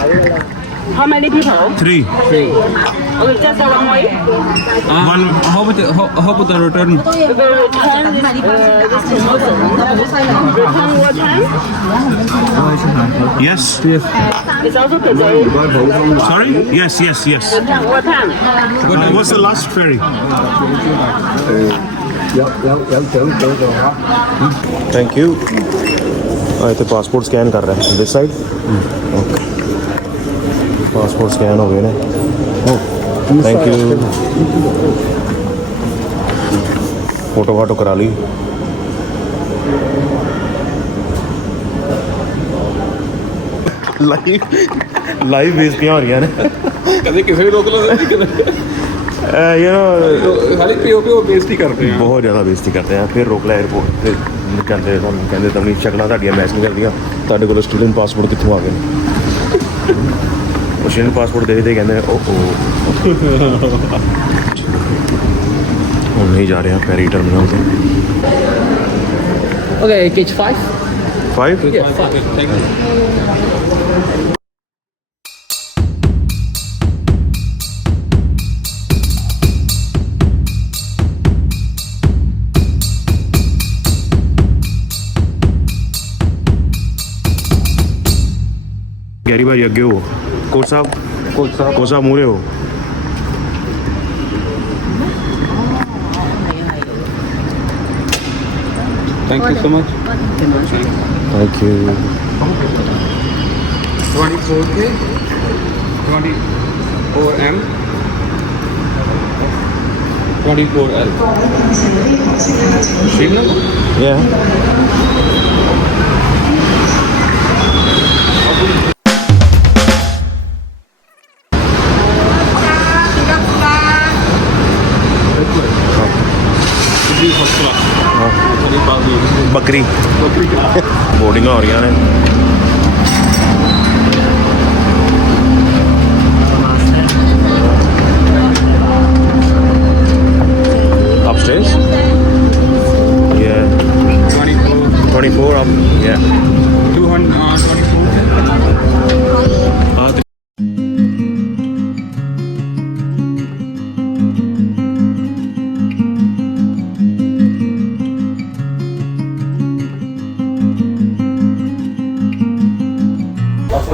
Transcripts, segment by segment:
How many people? Three. Okay, just one way. One. How about the return? The return is this promotion. Return what time? Yes. It's also today. Sorry? Yes. Return what time? What's the last ferry? Thank you. ਇੱਥੇ passport scan ਕਰ ਰਿਹਾ this side okay passport scan ਹੋ ਗਏ ਨੇ thank you photo ਫਾਟੋ ਕਰਾ ਲਈ live ਬੇਇੱਜ਼ਤੀਆਂ ਹੋ ਰਹੀਆਂ ਨੇ ਕਦੇ ਕਿਸੇ ਵੀ ਰੋਕ ਲਓ ਯੂ ਨੋ ਖਾਲੀ ਪਿਓ ਬੇਇੱਜ਼ਤੀ ਕਰਦੇ ਆ ਬਹੁਤ ਜ਼ਿਆਦਾ ਬੇਇੱਜ਼ਤੀ ਕਰਦੇ ਆ ਫਿਰ ਰੋਕ ਲਿਆ 에어ਪੋਰਟ ਤੇ ਕਹਿੰਦੇ ਤੁਹਾਨੂੰ ਸ਼ਕਲਾਂ ਤੁਹਾਡੀਆਂ ਮੈਚ ਨਹੀਂ ਕਰਦੀਆਂ ਤੁਹਾਡੇ ਕੋਲ ਸਟੂਡੈਂਟ ਪਾਸਪੋਰਟ ਕਿੱਥੋਂ ਆ ਗਏ ਉਹ ਸਟੂਡੈਂਟ ਪਾਸਪੋਰਟ ਦੇਖਦੇ ਕਹਿੰਦੇ ਉਹ ਹੁਣ ਨਹੀਂ ਜਾ ਰਿਹਾ ਫੈਰੀ ਟਰਮੀਨਲ ਤੇ Okay, gauge 5. 5 Yeah, 5. Thank you Gary ਭਾਈ ਅੱਗੇ ਹੋ ਕੋਚ ਸਾਹਿਬ ਮੂਹਰੇ ਹੋ thank you so much thank you 24K 24M 24L ਯਾ ਬੱਕਰੀ ਬੋਰਡਿੰਗਾਂ ਹੋ ਰਹੀਆਂ ਨੇ upstairs yeah 24 up yeah 224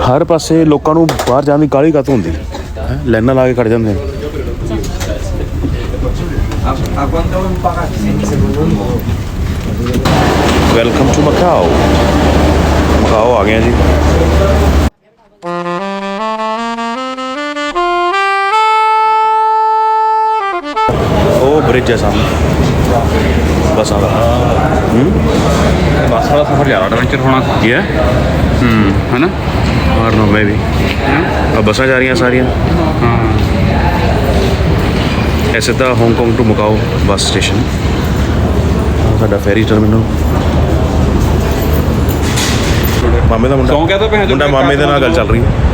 ਹਰ ਪਾਸੇ ਲੋਕਾਂ ਨੂੰ ਬਾਹਰ ਜਾਣ ਦੀ ਕਾਹਲੀ ਕਾਹਤੋਂ ਹੁੰਦੀ ਲਾਈਨਾਂ ਲਾ ਕੇ ਖੜ ਜਾਂਦੇ ਨੇ ਵੈਲਕਮ ਟੂ ਮਕਾਓ ਆ ਗਏ ਜੀ ਉਹ ਬ੍ਰਿਜ ਹੈ ਸਾਹਮਣੇ ਬੱਸਾਂ ਦਾ ਬੱਸ ਵਾਲਾ ਸਫ਼ਰ ਜ਼ਿਆਦਾ ਐਡਵੈਂਚਰ ਹੋਣਾ ਕੀ ਹੈ ਹੈ ਨਾ ਆਰ ਨੋ ਮੇਬੀ ਆ ਬੱਸਾਂ ਜਾ ਰਹੀਆਂ ਸਾਰੀਆਂ ਇਹ ਸਿੱਧਾ Hong Kong to Macau bus station ਸਾਡਾ ਫੈਰੀ ਟਰਮੀਨਲ ਮਾਮੇ ਦਾ ਮੁੰਡਾ ਮਾਮੇ ਦੇ ਨਾਲ ਗੱਲ ਚੱਲ ਰਹੀ ਹੈ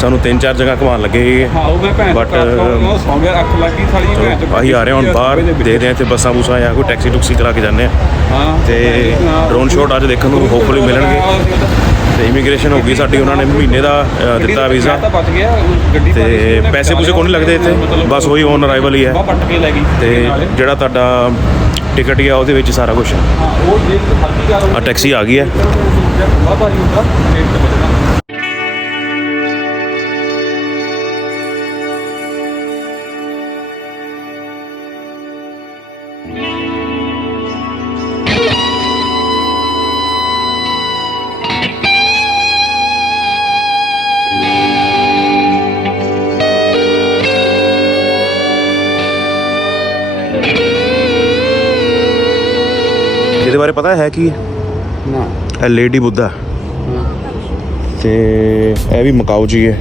ਸਾਨੂੰ 3-4 ਜਗ੍ਹਾ ਘੁਮਾਉਣ ਲੱਗੇ ਬਟ ਅਸੀਂ ਆ ਰਹੇ ਹੁਣ ਬਾਹਰ ਦੇਖਦੇ ਹਾਂ ਇੱਥੇ ਬੱਸਾਂ ਬੂਸਾਂ ਜਾਂ ਕੋਈ ਟੈਕਸੀ ਟੁਕਸੀ ਕਰਾ ਕੇ ਜਾਂਦੇ ਹਾਂ ਤੇ ਡਰੋਨ ਸ਼ੋਟ ਅੱਜ ਦੇਖਣ ਨੂੰ ਹੋਪਫੁਲੀ ਮਿਲਣਗੇ ਤੇ ਇਮੀਗ੍ਰੇਸ਼ਨ ਹੋ ਗਈ ਸਾਡੀ ਉਹਨਾਂ ਨੇ ਮਹੀਨੇ ਦਾ ਦਿੱਤਾ ਵੀਜ਼ਾ ਤੇ ਪੈਸੇ ਪੂਸੇ ਕੋਈ ਨਹੀਂ ਲੱਗਦੇ ਇੱਥੇ ਬਸ ਉਹੀ ਔਨ ਅਰਾਈਵਲ ਹੀ ਹੈ ਤੇ ਜਿਹੜਾ ਤੁਹਾਡਾ ਟਿਕਟ ਹੀ ਆ ਉਹਦੇ ਵਿੱਚ ਸਾਰਾ ਕੁਝ ਆ ਟੈਕਸੀ ਆ ਗਈ ਹੈ ਇਹਦੇ ਬਾਰੇ ਪਤਾ ਹੈ ਕੀ ਨਾ ਇਹ ਲੇਡੀ ਬੁੱਧਾ ਤੇ ਇਹ ਵੀ ਮਕਾਓ ਜੀ ਹੈ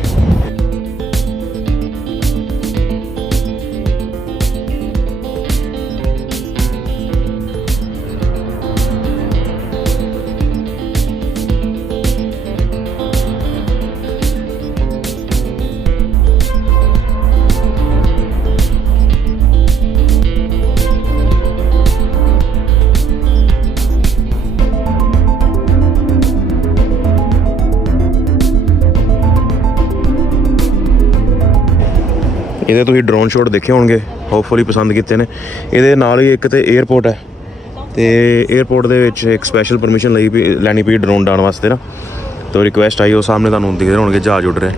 ਇਹਦੇ ਤੁਸੀਂ ਡਰੋਨ ਸ਼ਾਟ ਦੇਖੇ ਹੋਣਗੇ, ਹੋਪਫੁਲੀ ਪਸੰਦ ਕੀਤੇ ਨੇ। ਇਹਦੇ ਨਾਲ ਹੀ ਇੱਕ ਤੇ 에ਅਰਪੋਰਟ ਹੈ, ਤੇ 에ਅਰਪੋਰਟ ਦੇ ਵਿੱਚ ਇੱਕ ਸਪੈਸ਼ਲ ਪਰਮਿਸ਼ਨ ਲੈਣੀ ਪਈ ਡਰੋਨ ਡਾਉਣ ਵਾਸਤੇ ਨਾ। ਤਾਂ ਰਿਕੁਐਸਟ ਆਈ, ਉਹ ਸਾਹਮਣੇ ਤੁਹਾਨੂੰ ਦਿਖਦੇ ਹੋਣਗੇ ਜਹਾਜ਼ ਉੱਡ ਰਿਹਾ।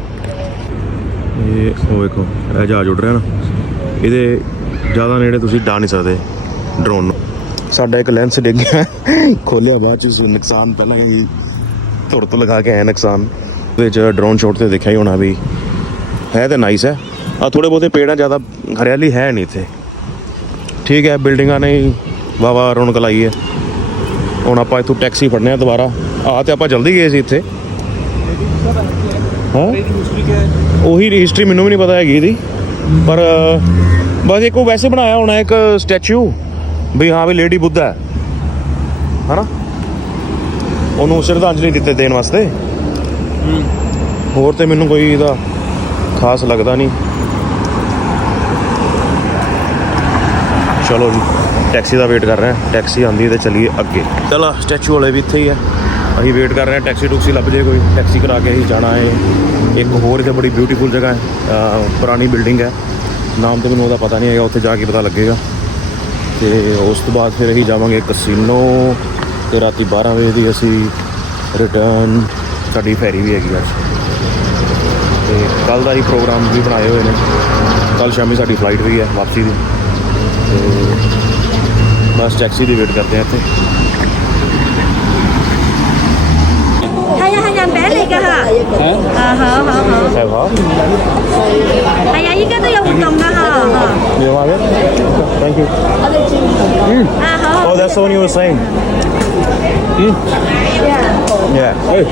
ਇਹ ਉਹ ਵੇਖੋ, ਇਹ ਜਹਾਜ਼ ਉੱਡ ਰਿਹਾ ਨਾ, ਇਹਦੇ ਜ਼ਿਆਦਾ ਨੇੜੇ ਤੁਸੀਂ ਡਾ ਨਹੀਂ ਸਕਦੇ ਡਰੋਨ ਨੂੰ। ਸਾਡਾ ਇੱਕ ਲੈਂਸ ਡਿੱਗ ਗਿਆ, ਖੋਲਿਆ ਬਾਅਦ 'ਚ ਨੁਕਸਾਨ ਪਹਿਲਾਂ ਹੀ ਧੁਰ ਤੋਂ ਲਗਾ ਕੇ ਆਇਆ ਨੁਕਸਾਨ। ਉਹਦੇ 'ਚ ਡਰੋਨ ਸ਼ਾਟ 'ਤੇ ਦੇਖਿਆ ਹੀ ਹੋਣਾ ਵੀ ਹੈ ਤਾਂ ਨਾਈਸ ਹੈ। ਆ ਥੋੜ੍ਹੇ ਬਹੁਤੇ ਪੇੜ ਆ, ਜ਼ਿਆਦਾ ਹਰਿਆਲੀ ਹੈ ਨਹੀਂ ਇੱਥੇ। ਠੀਕ ਹੈ, ਬਿਲਡਿੰਗਾਂ ਨੇ ਵਾਵਾ ਰੌਣਕ ਲਾਈ ਹੈ। ਹੁਣ ਆਪਾਂ ਇੱਥੋਂ ਟੈਕਸੀ ਫੜਨੇ ਆ ਦੁਬਾਰਾ। ਤੇ ਆਪਾਂ ਜਲਦੀ ਗਏ ਸੀ ਇੱਥੇ। ਹਾਂ, ਉਹੀ ਹਿਸਟਰੀ ਮੈਨੂੰ ਵੀ ਨਹੀਂ ਪਤਾ ਹੈਗੀ ਇਹਦੀ, ਪਰ ਬਸ ਇੱਕ ਉਹ ਵੈਸੇ ਬਣਾਇਆ ਹੋਣਾ ਇੱਕ ਸਟੈਚੂ ਵੀ ਹਾਂ ਵੀ ਲੇਡੀ ਬੁੱਧਾ ਹੈ ਨਾ, ਉਹਨੂੰ ਸ਼ਰਧਾਂਜਲੀ ਦਿੱਤੇ ਦੇਣ ਵਾਸਤੇ। ਹੋਰ ਤੇ ਮੈਨੂੰ ਕੋਈ ਇਹਦਾ ਖਾਸ ਲੱਗਦਾ ਨਹੀਂ। ਚਲੋ ਜੀ, ਟੈਕਸੀ ਦਾ ਵੇਟ ਕਰ ਰਹੇ ਹਾਂ, ਟੈਕਸੀ ਆਉਂਦੀ ਹੈ ਤੇ ਚੱਲੀਏ ਅੱਗੇ। ਚਲੋ, ਸਟੈਚੂ ਵਾਲੇ ਵੀ ਇੱਥੇ ਹੀ ਹੈ, ਅਸੀਂ ਵੇਟ ਕਰ ਰਹੇ ਹਾਂ ਟੈਕਸੀ ਟੁਕਸੀ ਲੱਭ ਜੇ ਕੋਈ, ਟੈਕਸੀ ਕਰਾ ਕੇ ਅਸੀਂ ਜਾਣਾ ਹੈ। ਇੱਕ ਹੋਰ ਇੱਥੇ ਬੜੀ ਬਿਊਟੀਫੁਲ ਜਗ੍ਹਾ ਹੈ, ਪੁਰਾਣੀ ਬਿਲਡਿੰਗ ਹੈ, ਨਾਮ ਤਾਂ ਮੈਨੂੰ ਉਹਦਾ ਪਤਾ ਨਹੀਂ ਹੈਗਾ, ਉੱਥੇ ਜਾ ਕੇ ਪਤਾ ਲੱਗੇਗਾ। ਅਤੇ ਉਸ ਤੋਂ ਬਾਅਦ ਫਿਰ ਅਸੀਂ ਜਾਵਾਂਗੇ ਕਸੀਨੋ, ਅਤੇ ਰਾਤੀ 12 ਵਜੇ ਦੀ ਅਸੀਂ ਰਿਟਰਨ। ਸਾਡੀ ਫੈਰੀ ਵੀ ਹੈਗੀ ਅੱਜ, ਅਤੇ ਕੱਲ੍ਹ ਦਾ ਹੀ ਪ੍ਰੋਗਰਾਮ ਵੀ ਬਣਾਏ ਹੋਏ ਨੇ। ਕੱਲ੍ਹ ਸ਼ਾਮੀ ਸਾਡੀ ਫਲਾਈਟ ਵੀ ਹੈ ਵਾਪਸੀ ਦੀ, ਅਤੇ ਬਸ ਟੈਕਸੀ ਦੀ ਵੇਟ ਕਰਦੇ ਹਾਂ ਇੱਥੇ। Hay hay anh bé này cơ hả? Hả? ਹੈ ਵਾ Hay ấy cái tôi dùng cầm đó hả? You want it? Thank you. Hả? Oh, that's the one you were saying. Yeah. Đây.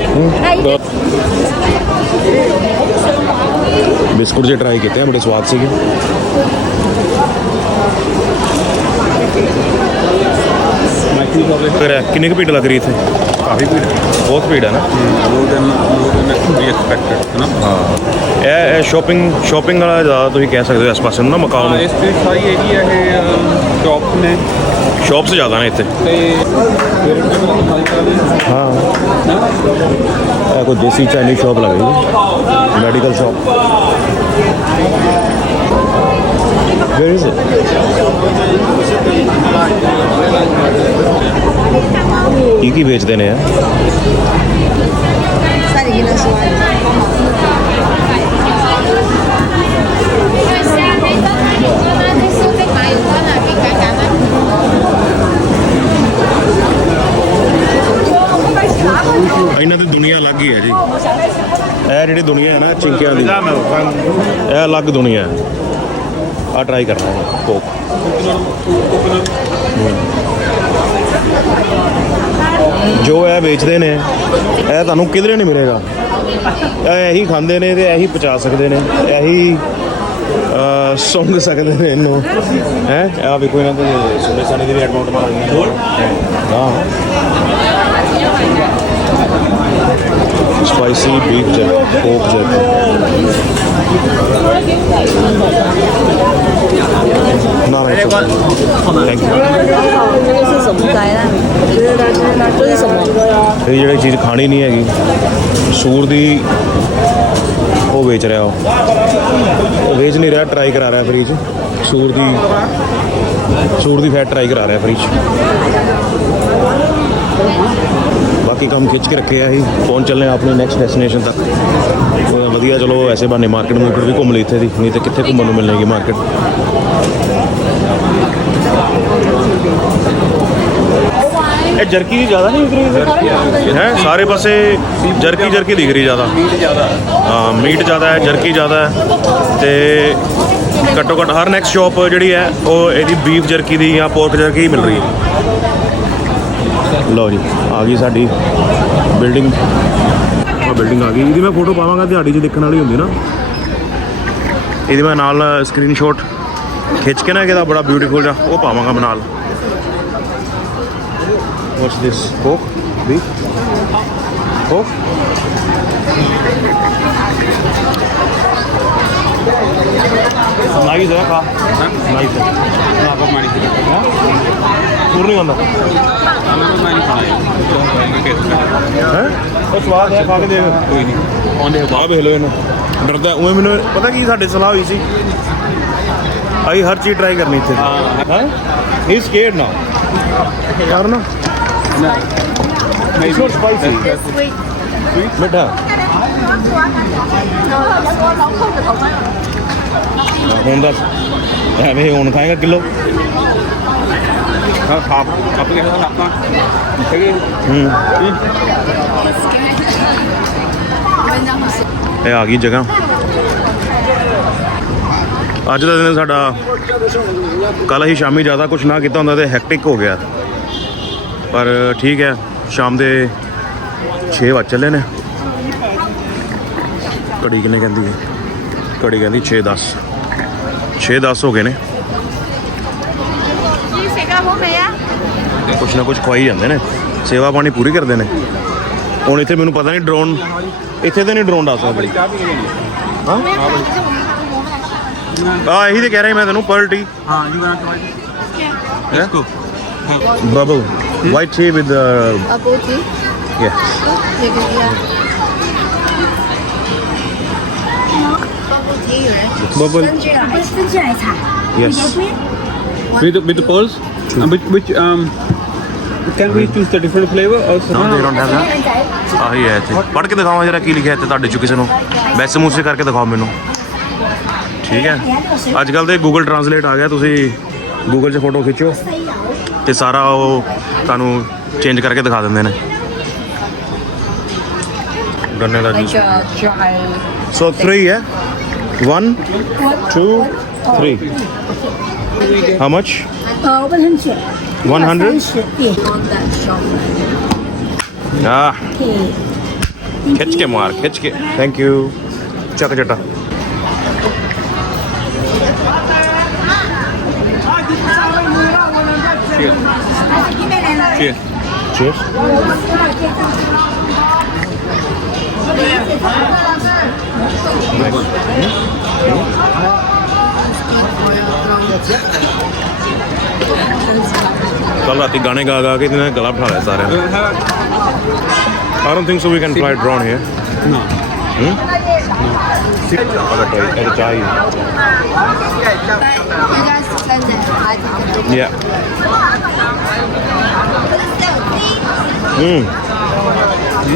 Biscuit ਜੇ try ਕੀਤੇ ਆ, ਬੜੇ ਸਵਾਦ ਸੀਗੇ। ਕਿੰਨੀ ਕੁ ਭੀੜ ਲੱਗ ਰਹੀ ਇੱਥੇ? ਕਾਫੀ ਭੀੜ, ਬਹੁਤ ਭੀੜ ਹੈ ਨਾ। more than we expected, ਹੈ ਨਾ। ਹਾਂ, ਇਹ ਸ਼ੋਪਿੰਗ ਵਾਲਾ ਜ਼ਿਆਦਾ ਤੁਸੀਂ ਕਹਿ ਸਕਦੇ ਹੋ ਇਸ ਪਾਸੇ ਨੂੰ ਨਾ, ਮਕਾਓ ਨੂੰ। ਇਸ ਤੇ ਸਾਰੀ ਏਰੀਆ ਇਹ ਸ਼ੌਪਸ ਨੇ, ਸ਼ੌਪਸ ਜ਼ਿਆਦਾ ਨੇ ਇੱਥੇ। ਤੇ ਹਾਂ, ਇਹ ਕੋਈ ਦੇਸੀ ਚਾਈਨੀਜ਼ ਸ਼ੌਪ ਲੱਗ ਰਹੀ, medical shop. Where is it? ਕੀ ਵੇਚਦੇ ਨੇ ਆ? Sai gina suara. ਇਹਨਾਂ ਦੀ ਦੁਨੀਆ ਅਲੱਗ ਹੀ ਹੈ ਜੀ। ਇਹ ਜਿਹੜੀ ਦੁਨੀਆ ਹੈ ਨਾ ਚਿੰਕਿਆਂ ਦੀ, ਇਹ ਅਲੱਗ ਦੁਨੀਆ ਹੈ। ਆ ਟਰਾਈ ਕਰਨਾ ਹੈ ਕੋਕ। ਜੋ ਇਹ ਵੇਚਦੇ ਨੇ ਇਹ ਤੁਹਾਨੂੰ ਕਿਧਰੇ ਨਹੀਂ ਮਿਲੇਗਾ। ਇਹ ਇਹੀ ਖਾਂਦੇ ਨੇ ਤੇ ਇਹੀ ਪਚਾ ਸਕਦੇ ਨੇ, ਇਹੀ ਸੁੰਘ ਸਕਦੇ ਨੇ ਇਹਨੂੰ। ਹੈ ਆ ਵੇਖੋ, ਇਹਨਾਂ ਦੇ ਸੋਨੇ ਸਾਨੇ ਦੀ ਵੀ ਐਡਮਾਊਂਟ ਮਾਰ ਗਈਆਂ। ਹਾਂ, spicy beef Jack, Coke Jack. ਨਾ ਥੈਂਕ ਯੂ।这个是什么来的？这是什么？ਇਹ ਜਿਹੜੀ ਚੀਜ਼ ਖਾਣੀ ਨਹੀਂ ਹੈਗੀ, ਸੂਰ ਦੀ ਉਹ ਵੇਚ ਰਿਹਾ, ਉਹ ਵੇਚ ਨਹੀਂ ਰਿਹਾ, ਟਰਾਈ ਕਰਾ ਰਿਹਾ ਫਰੀ 'ਚ। ਸੂਰ ਦੀ ਫੈਟ ਟਰਾਈ ਕਰਾ ਰਿਹਾ ਫਰੀ 'ਚ। ਬਾਕੀ ਕੰਮ ਖਿੱਚ ਕੇ ਰੱਖੇ ਆ, ਅਸੀਂ ਪਹੁੰਚ ਚੱਲੇ ਹਾਂ ਆਪਣੇ ਨੈਕਸਟ ਡੈਸਟੀਨੇਸ਼ਨ ਤੱਕ। ਵਧੀਆ, ਚਲੋ ਐਸੇ ਬਹਾਨੇ ਮਾਰਕੀਟ ਵੀ ਘੁੰਮ ਲਈ ਇੱਥੇ ਦੀ, ਨਹੀਂ ਤਾਂ ਕਿੱਥੇ ਘੁੰਮਣ ਨੂੰ ਮਿਲੇਗੀ ਮਾਰਕੀਟ। ਇਹ ਜਰਕੀ ਜ਼ਿਆਦਾ ਨਹੀਂ ਵਿਕ ਰਹੀ ਹੈ, ਸਾਰੇ ਪਾਸੇ ਜਰਕੀ ਦਿਖ ਰਹੀ ਜ਼ਿਆਦਾ। ਹਾਂ, ਮੀਟ ਜ਼ਿਆਦਾ ਹੈ, ਜਰਕੀ ਜ਼ਿਆਦਾ ਹੈ, ਤੇ ਘੱਟੋ ਘੱਟ ਹਰ ਨੈਕਸਟ ਸ਼ੌਪ ਜਿਹੜੀ ਹੈ ਉਹ ਇਹਦੀ ਬੀਫ ਜਰਕੀ ਦੀ ਜਾਂ ਪੋਰਕ ਜਰਕੀ ਹੀ ਮਿਲ ਰਹੀ ਹੈ। ਲਓ ਜੀ, ਆ ਗਈ ਸਾਡੀ ਬਿਲਡਿੰਗ। ਉਹ ਬਿਲਡਿੰਗ ਆ ਗਈ, ਇਹਦੀ ਮੈਂ ਫੋਟੋ ਪਾਵਾਂਗਾ, ਦਿਹਾੜੀ 'ਚ ਦੇਖਣ ਵਾਲੀ ਹੁੰਦੀ ਨਾ। ਇਹਦੀ ਮੈਂ ਨਾਲ ਸਕਰੀਨਸ਼ਾਟ ਖਿੱਚ ਕੇ ਨਾ ਇਹਦਾ ਬੜਾ ਬਿਊਟੀਫੁਲ ਜਿਹਾ ਉਹ ਪਾਵਾਂਗਾ ਮੈਂ ਨਾਲ। What's this? Pork? Beef? Pork? Nice है खा। Nice है। ਨਾ ਕੋ ਮਾਣੀ ਸੀ पूर नहीं होता ਮੈਂ ਨਹੀਂ ਖਾਣਾ है? ਉਹ ਸਵਾਦ ਹੈ, ਖਾ ਕੇ ਦੇਖ। ਕੋਈ ਨਹੀਂ ਆਉਂਦੇ ਬਾਹਰ ਵੇਖ ਲਓ ਇਹਨੂੰ, ਡਰਦਾ ਉਵੇਂ ਮੈਨੂੰ ਪਤਾ ਕੀ ਸਾਡੇ ਸਲਾਹ ਹੋਈ ਸੀ ਅਸੀਂ ਹਰ ਚੀਜ਼ ਟਰਾਈ ਕਰਨੀ ਇੱਥੇ ਹਾਂ ਹੀ ਸਕੇਅਰਡ ਨਾ ਯਾਰ ਨਾ ਇਟਸ ਨੋਟ ਸਪਾਈਸੀ ਮਿੱਠਾ ਹੁਣ ਦੱਸ ਐਵੇਂ ਹੁਣ ਖਾਏਗਾ ਕਿਲੋ ਖੱਪ ਕੇ ਖਾਣਾ ਇਹ ਆ ਗਈ ਜਗ੍ਹਾ ਅੱਜ ਦਾ ਦਿਨ ਸਾਡਾ ਕੱਲ੍ਹ ਹੀ ਸ਼ਾਮੀ ਜ਼ਿਆਦਾ ਕੁਛ ਨਾ ਕੀਤਾ ਹੁੰਦਾ ਤੇ ਹੈਕਟਿਕ ਹੋ ਗਿਆ ਪਰ ਠੀਕ ਹੈ ਸ਼ਾਮ ਦੇ 6 ਵੱਜ ਚੱਲੇ ਨੇ ਘੜੀ ਕਿੰਨੇ ਕਹਿੰਦੀ ਹੈ ਘੜੀ ਕਹਿੰਦੀ 6:10 ਹੋ ਗਏ ਨੇ ਕੁਛ ਨਾ ਕੁਛ ਖਵਾਈ ਜਾਂਦੇ ਨੇ ਸੇਵਾ ਪਾਣੀ ਪੂਰੀ ਕਰਦੇ ਨੇ ਹੁਣ ਇੱਥੇ ਮੈਨੂੰ ਪਤਾ ਨਹੀਂ ਡਰੋਨ ਇੱਥੇ ਤਾਂ ਨਹੀਂ ਡਰੋਨ ਡਾ ਸਕਦੇ ਹਾਂ ਇਹੀ ਤੇ ਕਹਿ ਰਿਹਾ ਮੈਂ ਤੈਨੂੰ ਪਰਲ ਟੀ ਹਾਂ you want to let's go bubble white tea with Apple tea. yeah Bubble tea, right? bubble 珍珠奶茶。 yes with the pearls which can we choose the different flavor also no they don't have that ਆਹੀ ਹੈ ਇੱਥੇ ਪੜ੍ਹ ਕੇ ਦਿਖਾਵਾਂ ਜਰਾ ਕੀ ਲਿਖਿਆ ਇੱਥੇ ਤੁਹਾਡੇ ਚੋਂ ਕਿਸੇ ਨੂੰ ਵੈਸੇ ਮੂਸੇ ਕਰਕੇ ਦਿਖਾਓ ਮੈਨੂੰ ਠੀਕ ਹੈ ਅੱਜ ਕੱਲ੍ਹ ਤੇ ਗੂਗਲ ਟਰਾਂਸਲੇਟ ਆ ਗਿਆ ਤੁਸੀਂ ਗੂਗਲ 'ਚ ਫੋਟੋ ਖਿੱਚੋ ਤੇ ਸਾਰਾ ਉਹ ਤੁਹਾਨੂੰ ਚੇਂਜ ਕਰਕੇ ਦਿਖਾ ਦਿੰਦੇ ਨੇ ਗੰਨੇ ਦਾ ਜੂਸ ਸੋ 3 ਹੈ 1 2 3 how much 100。 100 ah खिंच के मार खिंच के थैंक यू चक चटा cheers cheers कल रात गाने गा गा के इन्हें गला बिठा लिया सारे I don't think so we can fly a drone here no चाहिए yeah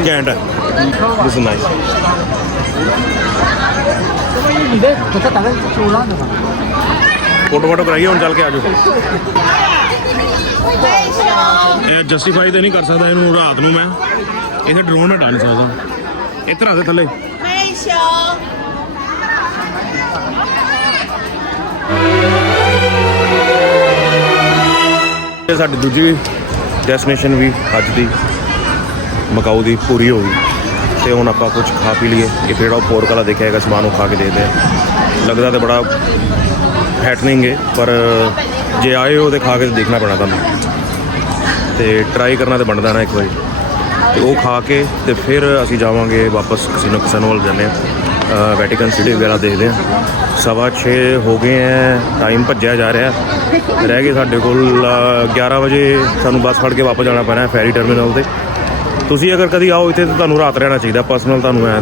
can't this is nice photo वोटो कराइए हम चल के आ जाओ ਇਹ ਜਸਟੀਫਾਈ ਤੇ ਨਹੀਂ ਕਰ ਸਕਦਾ ਇਹਨੂੰ ਰਾਤ ਨੂੰ ਮੈਂ ਇੱਥੇ ਡਰੋਨ ਹਟਾ ਨਹੀਂ ਸਕਦਾ ਇੱਧਰ ਆ ਦੇ ਥੱਲੇ ਇਹ ਸਾਡੀ ਦੂਜੀ ਡੈਸਟੀਨੇਸ਼ਨ ਵੀ ਅੱਜ ਦੀ ਮਕਾਊ ਦੀ ਪੂਰੀ ਹੋ ਗਈ ਤੇ ਹੁਣ ਆਪਾਂ ਕੁਝ ਖਾ ਪੀ ਲਈਏ ਇਹ ਜਿਹੜਾ ਪੋਰਕ ਵਾਲਾ ਦੇਖਿਆ ਹੈਗਾ ਸਮਾਨ ਉਹ ਖਾ ਕੇ ਦੇਖਦੇ ਆ ਲੱਗਦਾ ਤਾਂ ਬੜਾ ਹੈਟਨਿੰਗ ਹੈ ਪਰ ਜੇ ਆਏ ਹੋ ਤੇ ਖਾ ਕੇ ਦੇਖਣਾ ਪੈਣਾ ਤੁਹਾਨੂੰ ਤੇ ਟਰਾਈ ਕਰਨਾ ਤੇ ਬਣਦਾ ਨਾ ਇੱਕ ਵਾਰੀ ਤੇ ਉਹ ਖਾ ਕੇ ਤੇ ਫਿਰ ਅਸੀਂ ਜਾਵਾਂਗੇ ਵਾਪਸ ਕਿਸੇ ਵੱਲ ਜਾਂਦੇ ਹਾਂ ਵੈਟੀਕਨ ਸਿਟੀ ਵਗੈਰਾ ਦੇਖਦੇ ਹਾਂ 6:15 ਹੋ ਗਏ ਹੈ ਟਾਈਮ ਭੱਜਿਆ ਜਾ ਰਿਹਾ ਰਹਿ ਗਏ ਸਾਡੇ ਕੋਲ 11 ਵਜੇ ਸਾਨੂੰ ਬੱਸ ਫੜ ਕੇ ਵਾਪਸ ਜਾਣਾ ਪੈਣਾ ਫੈਰੀ ਟਰਮੀਨਲ 'ਤੇ ਤੁਸੀਂ ਅਗਰ ਕਦੀ ਆਓ ਇੱਥੇ ਤਾਂ ਤੁਹਾਨੂੰ ਰਾਤ ਰਹਿਣਾ ਚਾਹੀਦਾ ਪਰਸਨਲ ਤੁਹਾਨੂੰ ਮੈਂ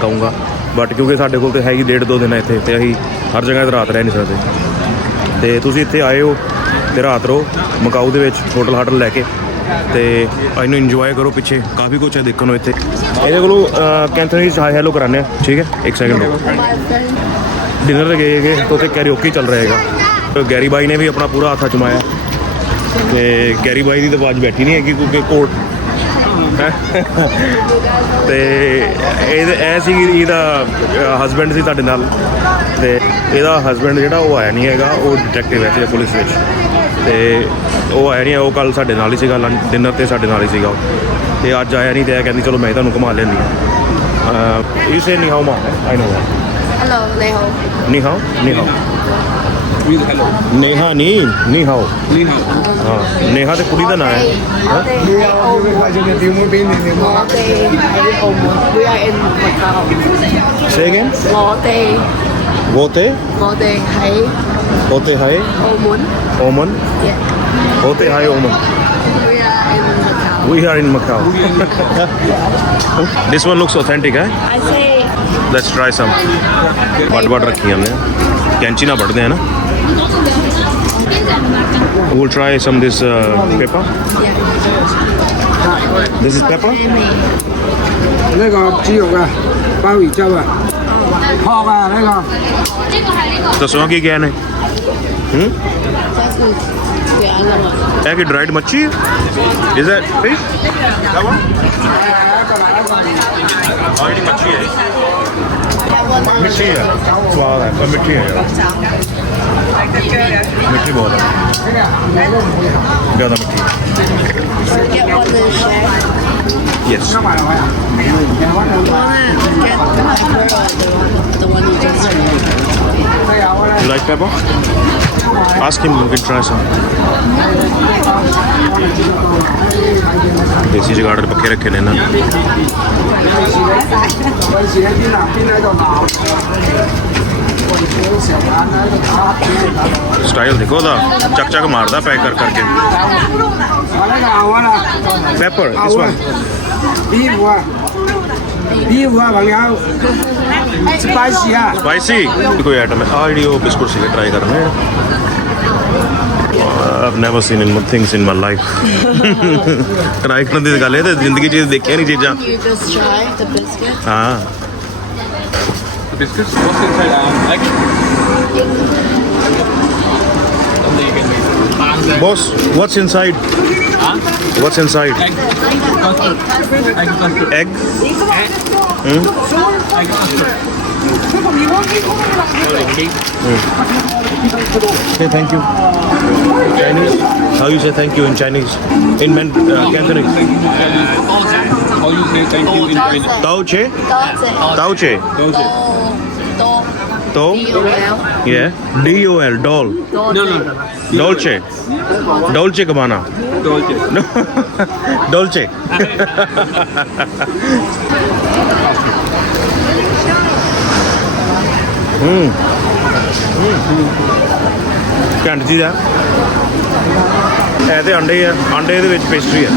ਕਹੂੰਗਾ ਬਟ ਕਿਉਂਕਿ ਸਾਡੇ ਕੋਲ ਤਾਂ ਹੈਗੀ 1.5-2 ਦਿਨ ਇੱਥੇ ਤੇ ਅਸੀਂ ਹਰ ਜਗ੍ਹਾ 'ਤੇ ਰਾਤ ਰਹਿ ਨਹੀਂ ਸਕਦੇ ਤੇ ਤੁਸੀਂ ਇੱਥੇ ਆਏ ਹੋ ਤੇ ਰਾਤ ਰਹੋ ਮਕਾਊ ਦੇ ਵਿੱਚ ਹੋਟਲ ਲੈ ਕੇ ਤੇ ਇਹਨੂੰ ਇੰਜੋਏ ਕਰੋ ਪਿੱਛੇ ਕਾਫੀ ਕੁਛ ਹੈ ਦੇਖਣ ਨੂੰ ਇੱਥੇ ਇਹਦੇ ਕੋਲੋਂ ਕੈਂਥਨੀ ਹਾਈ ਹੈਲੋ ਕਰਾਉਂਦੇ ਆ ਠੀਕ ਹੈ 1 ਸੈਕਿੰਡ ਡਿਨਰ ਤੇ ਗਏ ਹੈਗੇ ਤਾਂ ਉੱਥੇ ਕੈਰੀਓਕੀ ਚੱਲ ਰਿਹਾ ਹੈਗਾ ਗੈਰੀ ਬਾਈ ਨੇ ਵੀ ਆਪਣਾ ਪੂਰਾ ਹੱਥ ਅਜਮਾਇਆ ਤੇ ਗੈਰੀ ਬਾਈ ਦੀ ਤਾਂ ਆਵਾਜ਼ ਬੈਠੀ ਨਹੀਂ ਹੈਗੀ ਕਿਉਂਕਿ ਕੋਟ ਤੇ ਇਹ ਸੀ ਇਹਦਾ ਹਸਬੈਂਡ ਸੀ ਤੁਹਾਡੇ ਨਾਲ ਤੇ ਇਹਦਾ ਹਸਬੈਂਡ ਜਿਹੜਾ ਉਹ ਆਇਆ ਨਹੀਂ ਹੈਗਾ ਉਹ ਡਿਟੈਕਟਿਵ ਹੈ ਪੁਲਿਸ ਵਿੱਚ ਤੇ ਉਹ ਆਇਆ ਨਹੀਂ ਉਹ ਕੱਲ੍ਹ ਸਾਡੇ ਨਾਲ ਹੀ ਸੀਗਾ ਡਿਨਰ 'ਤੇ ਸਾਡੇ ਨਾਲ ਹੀ ਸੀਗਾ ਤੇ ਅੱਜ ਆਇਆ ਨਹੀਂ ਤੇ ਇਹ ਕਹਿੰਦੀ ਚਲੋ ਮੈਂ ਤੁਹਾਨੂੰ ਘੁਮਾ ਲੈਂਦੀ ਹਾਂ ਇਹ ਸੇ ਨੀ ਹਾਓ ਮਾ ਆਈ ਨੋ Hello, Neho. ਨੀ ਹਾਓ hello ਨੇਹਾ ਨੀ ਹਾਓ ਹਾਂ ਨੇਹਾ ਤੇ ਕੁੜੀ ਦਾ ਨਾਂ ਹੈ We are in Macau. Say again ਹੋਤੇ ਹਾਏ ਓਮਨ Yeah. ਹੋਤੇ ਹਾਏ ਓਮਨ We are in Macau. We are in Macau. This one looks authentic, eh? I say let's try some ਵੱਡ ਰੱਖੀ ਜਾਂਦੇ ਆ ਕੈਂਚੀ ਨਾਲ ਵੱਢਦੇ ਆ ਨਾ we'll try some this pepper this is pepper 那个鸡肉啊，鮑魚粥啊，學啊呢個。 ਦੱਸੋ ਕੀ ਗਏ ਨੇ ਇਹ ਕਿ ਡਰਾਈਡ ਮੱਛੀ is that fish that one ਜਿਹੜੀ ਮੱਛੀ ਹੈ ਮਿੱਠੀ ਹੈ ਸਵਾਦ ਹੈ ਪਰ ਮਿੱਠੀ ਹੈ ਮਿੱਠੀ ਬਹੁਤ ਹੈ ਜ਼ਿਆਦਾ ਮਿੱਠੀ yes you like pepper ask him we can try some ਦੇਸੀ ਜਗਾੜ ਪੱਕੇ ਰੱਖੇ ਨੇ ਇਹਨਾਂ ਸਟਾਈਲ ਦੇਖੋ ਉਹਦਾ ਚੱਕ ਚੱਕ ਮਾਰਦਾ ਪੈਕ ਕਰ ਕਰਕੇ ਪੈਪਰ ਇਸ ਵਨ beef ਆ ਭੰਗਾਓ ਸਪਾਈਸੀ ਆ ਸਪਾਈਸੀ ਕੋਈ ਆਈਟਮ ਹੈ ਆ ਜਿਹੜੀ ਉਹ ਬਿਸਕੁਟ ਸੀਗੇ ਟਰਾਈ ਕਰਨੇ I've never seen things in my life. Try ਕਰਨ ਦੀ ਗੱਲ ਹੈ ਤੇ ਜ਼ਿੰਦਗੀ 'ਚ ਦੇਖਿਆ ਨਹੀਂ ਚੀਜ਼ਾਂ You just try the biscuit. ਹਾਂ Biscuits? What's inside? Egg? boss what's inside Huh? what's inside Egg. Custard. Egg custard. egg Egg custard. say thank you Chinese how you say thank you in Chinese in Cantonese How you say thank you in Chinese? tao che Dole. to yeah dol doll No. dolce dolce gabbana Dolce. dolce ਘੰਟ ਜੀ ਦਾ ਇਹ ਤੇ ਅੰਡੇ ਆ ਅੰਡੇ ਦੇ ਵਿੱਚ pastry ਆ